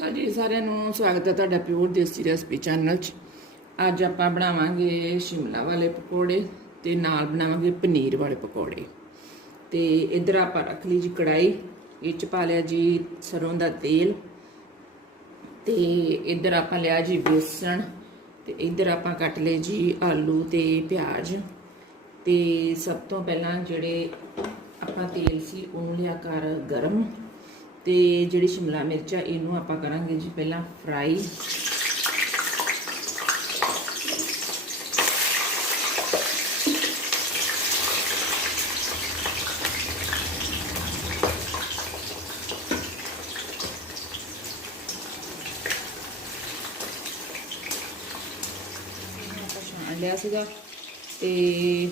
ਜੀ ਸਾਰਿਆਂ ਨੂੰ ਸਵਾਗਤ ਹੈ ਤੁਹਾਡਾ ਪਿਓਰ ਦੇਸੀ ਰੈਸਪੀ ਚੈਨਲ 'ਚ। ਅੱਜ ਆਪਾਂ ਬਣਾਵਾਂਗੇ ਸ਼ਿਮਲਾ ਵਾਲੇ ਪਕੌੜੇ ਤੇ ਨਾਲ ਬਣਾਵਾਂਗੇ ਪਨੀਰ ਵਾਲੇ ਪਕੌੜੇ। ਤੇ ਇੱਧਰ ਆਪਾਂ ਰੱਖ ਲਈ ਜੀ ਕੜਾਈ ਇਹ 'ਚ ਪਾ ਲਿਆ ਜੀ ਸਰੋਂ ਦਾ ਤੇਲ। ਤੇ ਇੱਧਰ ਆਪਾਂ ਲਿਆ ਜੀ ਬੇਸਣ, ਤੇ ਇੱਧਰ ਆਪਾਂ ਕੱਟ ਲਏ ਜੀ ਆਲੂ ਤੇ ਪਿਆਜ਼। ਤੇ ਸਭ ਤੋਂ ਪਹਿਲਾਂ ਜਿਹੜੇ ਆਪਾਂ ਤੇਲ ਸੀ ਉਹ ਲਿਆ ਕਰ ਗਰਮ। ਤੇ ਜਿਹੜੀ ਸ਼ਿਮਲਾ ਮਿਰਚ ਆ, ਇਹਨੂੰ ਆਪਾਂ ਕਰਾਂਗੇ ਜੀ ਪਹਿਲਾਂ ਫਰਾਈ ਲਿਆ ਸੀਗਾ। ਤੇ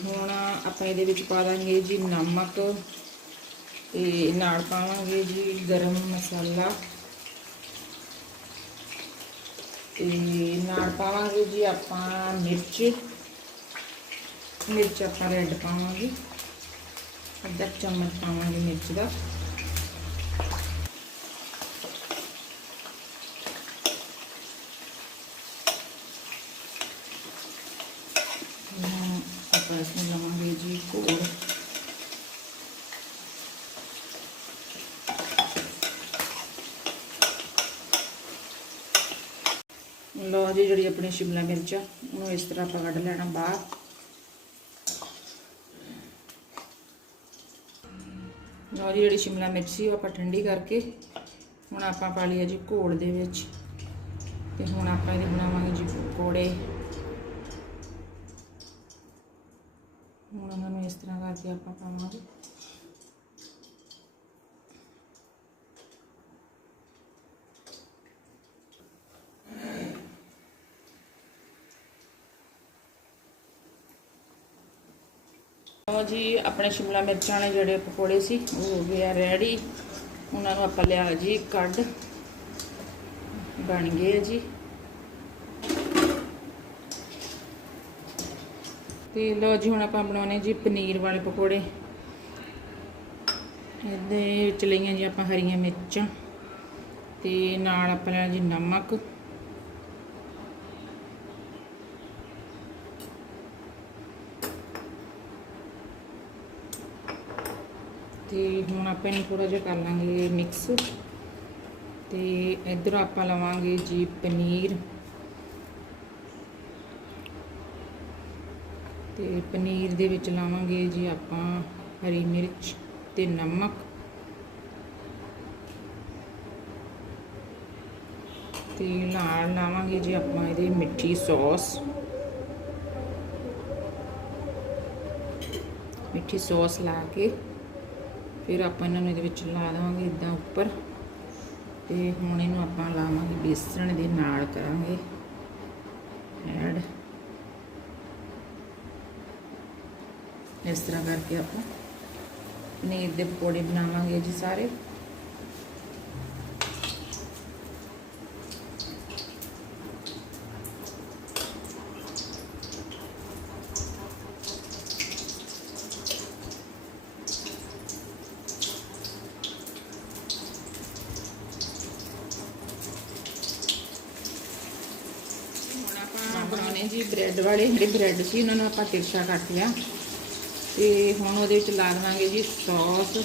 ਹੁਣ ਆਪਾਂ ਇਹਦੇ ਵਿੱਚ ਪਾ ਦਾਂਗੇ ਜੀ ਨਮਕ। ਤੇ ਨਾਲ ਪਾਵਾਂਗੇ ਜੀ ਗਰਮ ਮਸਾਲਾ। ਤੇ ਨਾਲ ਪਾਵਾਂਗੇ ਜੀ ਆਪਾਂ ਮਿਰਚ। ਮਿਰਚ ਆਪਾਂ ਰੈੱਡ ਪਾਵਾਂਗੇ। ਅੱਧਾ ਚਮਚ ਪਾਵਾਂਗੇ ਮਿਰਚ ਦਾ। ਆਪਾਂ ਇਸ ਨੂੰ ਲਵਾਂਗੇ ਜੀ ਕੋਲ। ਲੋ ਜੀ ਜਿਹੜੀ ਆਪਣੀ ਸ਼ਿਮਲਾ ਮਿਰਚ ਆ, ਉਹਨੂੰ ਇਸ ਤਰ੍ਹਾਂ ਆਪਾਂ ਕੱਢ ਲੈਣਾ ਬਾਹਰ। ਲੋ ਜੀ ਜਿਹੜੀ ਸ਼ਿਮਲਾ ਮਿਰਚ ਸੀ ਉਹ ਆਪਾਂ ਠੰਡੀ ਕਰਕੇ ਹੁਣ ਆਪਾਂ ਪਾ ਲਿਆ ਜੀ ਘੋਲ ਦੇ ਵਿੱਚ। ਤੇ ਹੁਣ ਆਪਾਂ ਇਹਦੇ ਬਣਾਵਾਂਗੇ ਜੀ ਪਕੌੜੇ। ਹੁਣ ਉਹਨਾਂ ਨੂੰ ਇਸ ਤਰ੍ਹਾਂ ਕਰਕੇ ਆਪਾਂ ਪਾਵਾਂਗੇ। ਲਓ ਜੀ, ਆਪਣੇ ਸ਼ਿਮਲਾ ਮਿਰਚਾਂ ਵਾਲੇ ਜਿਹੜੇ ਪਕੌੜੇ ਸੀ, ਉਹ ਹੋ ਗਏ ਆ ਰੈਡੀ ਉਹਨਾਂ ਨੂੰ ਆਪਾਂ ਲਿਆ ਜੀ ਕੱਢ। ਬਣ ਗਏ ਆ ਜੀ। ਤੇ ਲਓ ਜੀ, ਹੁਣ ਆਪਾਂ ਬਣਾਉਣੇ ਜੀ ਪਨੀਰ ਵਾਲੇ ਪਕੌੜੇ। ਇਹਦੇ ਵਿੱਚ ਲਈਆਂ ਜੀ ਆਪਾਂ ਹਰੀਆਂ ਮਿਰਚਾਂ। ਤੇ ਨਾਲ ਆਪਾਂ ਲਿਆ ਜੀ ਨਮਕ। ਤੇ ਹੁਣ ਆਪਾਂ ਇਹਨੂੰ ਥੋੜਾ ਜਿਹਾ ਕਰ ਲਾਂਗੇ ਮਿਕਸ ਤੇ ਇਧਰ ਆਪਾਂ ਲਵਾਂਗੇ ਜੀ ਪਨੀਰ। ਤੇ ਪਨੀਰ ਦੇ ਵਿੱਚ ਲਾਵਾਂਗੇ ਜੀ ਆਪਾਂ ਹਰੀ ਮਿਰਚ ਤੇ ਨਮਕ। ਤੇ ਨਾਲ ਲਾਵਾਂਗੇ ਜੀ ਆਪਾਂ ਇਹਦੇ ਮਿੱਠੀ ਸੌਸ। ਮਿੱਠੀ ਸੌਸ ਲਾ ਕੇ। ਫਿਰ ਆਪਾਂ ਇਹਨਾਂ ਨੂੰ ਇਹਦੇ ਵਿੱਚ ਲਾ ਦੇਵਾਂਗੇ ਇਦਾਂ ਉੱਪਰ ਤੇ ਹੁਣ ਇਹਨੂੰ ਆਪਾਂ ਲਾਵਾਂਗੇ ਬੇਸਣ ਦੇ ਨਾਲ ਕਰਾਂਗੇ ਐਡ। ਇਸ ਤਰ੍ਹਾਂ ਕਰਕੇ ਆਪਾਂ ਪਨੀਰ ਦੇ ਪਕੌੜੇ ਬਣਾਵਾਂਗੇ ਜੀ ਸਾਰੇ ਹੁਣ ਆਪਾਂ ਬਣਾਉਣੇ ਜੀ ਬ੍ਰੈਡ ਵਾਲੇ ਜਿਹੜੇ ਬ੍ਰੈਡ ਸੀ, ਉਹਨਾਂ ਨੂੰ ਆਪਾਂ ਤਿਰਛਾ ਕੱਟ ਲਿਆ ਤੇ ਹੁਣ ਉਹਦੇ ਵਿੱਚ ਲਾ ਦੇਵਾਂਗੇ ਜੀ ਸੌਸ।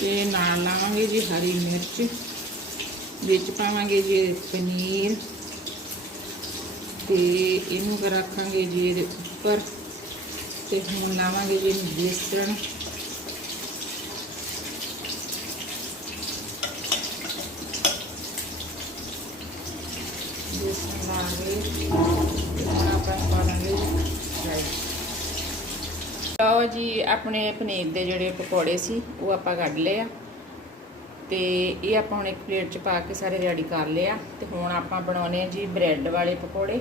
ਤੇ ਨਾਲ ਲਾਵਾਂਗੇ ਜੀ ਹਰੀ ਮਿਰਚ। ਵਿੱਚ ਪਾਵਾਂਗੇ ਜੀ ਪਨੀਰ। ਤੇ ਇਹਨੂੰ ਰੱਖਾਂਗੇ ਜੀ ਇਹਦੇ ਉੱਪਰ। ਤੇ ਹੁਣ ਲਾਵਾਂਗੇ ਜੀ ਬੇਸਣ ਬੇਸਣ ਲਾ ਕੇ ਹੁਣ ਆਪਾਂ ਪਾ ਦਾਂਗੇ ਰਾਈਸ ਲਓ ਜੀ, ਆਪਣੇ ਪਨੀਰ ਦੇ ਜਿਹੜੇ ਪਕੌੜੇ ਸੀ, ਉਹ ਆਪਾਂ ਕੱਢ ਲਏ ਆ। ਤੇ ਇਹ ਆਪਾਂ ਹੁਣ ਇੱਕ ਪਲੇਟ 'ਚ ਪਾ ਕੇ ਸਾਰੇ ਰੈਡੀ ਕਰ ਲਿਆ ਤੇ ਹੁਣ ਆਪਾਂ ਬਣਾਉਣੇ ਆ ਜੀ ਬ੍ਰੈਡ ਵਾਲੇ ਪਕੌੜੇ।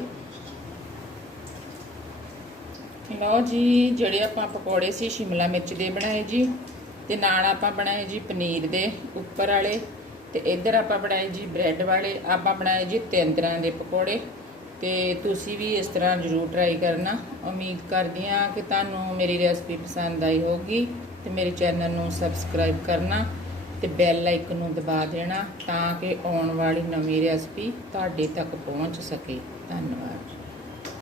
ਲਓ ਜੀ, ਜਿਹੜੇ ਆਪਾਂ ਪਕੌੜੇ ਸੀ, ਸ਼ਿਮਲਾ ਮਿਰਚ ਦੇ ਬਣਾਏ ਜੀ। ਤੇ ਨਾਲ ਆਪਾਂ ਬਣਾਏ ਜੀ ਪਨੀਰ ਦੇ ਉੱਪਰ ਵਾਲੇ। ਤੇ ਇੱਧਰ ਆਪਾਂ ਬਣਾਏ ਜੀ ਬ੍ਰੈਡ ਵਾਲੇ, ਆਪਾਂ ਬਣਾਏ ਜੀ ਤਿੰਨ ਤਰ੍ਹਾਂ ਦੇ ਪਕੌੜੇ। ਤੇ ਤੁਸੀਂ ਵੀ ਇਸ ਤਰ੍ਹਾਂ ਜ਼ਰੂਰ ਟਰਾਈ ਕਰਨਾ। ਉਮੀਦ ਕਰਦੀ ਹਾਂ ਕਿ ਤੁਹਾਨੂੰ ਮੇਰੀ ਰੈਸਪੀ ਪਸੰਦ ਆਈ ਹੋਊਗੀ ਤੇ ਮੇਰੇ ਚੈਨਲ ਨੂੰ ਸਬਸਕ੍ਰਾਈਬ ਕਰਨਾ ਤੇ ਬੈਲ ਆਈਕਨ ਨੂੰ ਦਬਾ ਦੇਣਾ ਤਾਂ ਕਿ ਆਉਣ ਵਾਲੀ ਨਵੀਂ ਰੈਸਪੀ ਤੁਹਾਡੇ ਤੱਕ ਪਹੁੰਚ ਸਕੇ। ਧੰਨਵਾਦ।